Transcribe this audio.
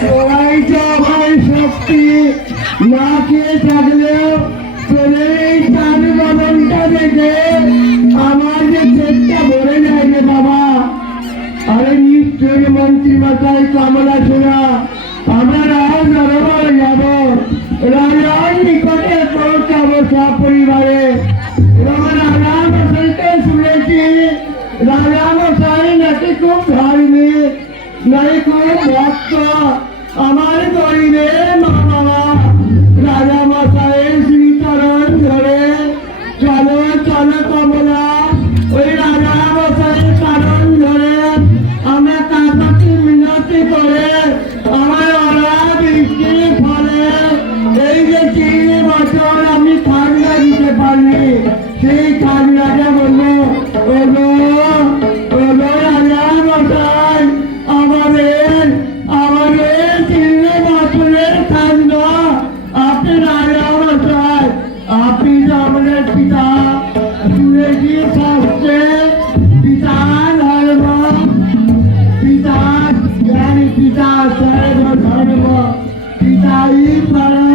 সবাই তো আমার শক্তি না খেয়ে থাকলেও তোদের এই চাঁদ বদনটা দেখে আমার যে পেটটা ভরে যায় রে বাবা। আরে নিশ্চয় মন্ত্রী মশাই কামনা শোনা আমরা রাজ দরবারে যাব, রাজার নিকটে পৌঁছাবো সপরিবারে। রাজা মশাইকে শুনেছি রাজা মশাই নাকি খুব ধার্মিক, নাকি খুব ভক্ত। আমার গরিবে মা বাবা রাজা মশাইয়ের শ্রীচরণ ধরে চলো চলো কমলা, ওই রাজা মশাইয়ের চরণ ধরে আমরা কাকাকে মিনতি করে আমার ওরা বৃষ্টির ফলে এই যে 3 বছর আমি ঠান্ডা দিতে পারি, সেই ঠান্ডাটা বললো ওগো ওগো রাজা মশাই আমাদের আমাদের 3 বছরের ঠান্ডা আপনি রাজা মশাই, আপনি তো আমাদের পিতা শুনেছি শাস্ত্রে পিতা ধর্ম পিতা জ্ঞানী পিতা সর্ব ধর্ম পিতাই পরম